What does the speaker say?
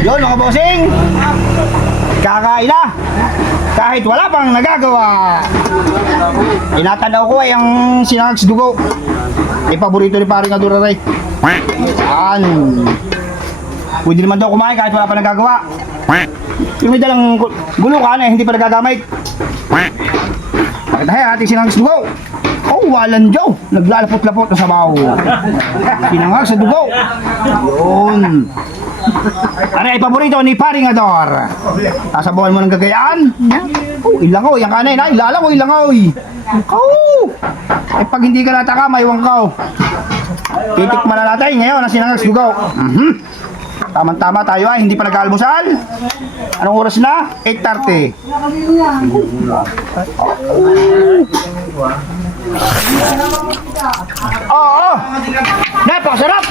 Yun mga bossing, kakain na kahit wala pang nagagawa. Inatanaw ko ay ang sinangags dugo. Paborito ni paring Adora Ray. Yan. Pwede naman daw kumain kahit wala pa nagagawa. Yung may dalang gulukan eh, hindi pa nagagamit. Bakit tayo ating sinangags dugo? Oh, walang Diyo. Naglalapot-lapot na sa bawo. Sinangags sa dugo. Yun. Ano ay paborito ni paring Ador? Sasabuhan mo ng gagayaan? Oh, ilangaw, yung kanay na, ilalang o ilangaw. Oh! Eh pag hindi ka nataka, maiwang ka. Titikman na natin ngayon ang sinangags dugo. Tama-tama tayo ay hindi pa nag-almusal. Anong oras na? 8:30. Oo! Napakasarap!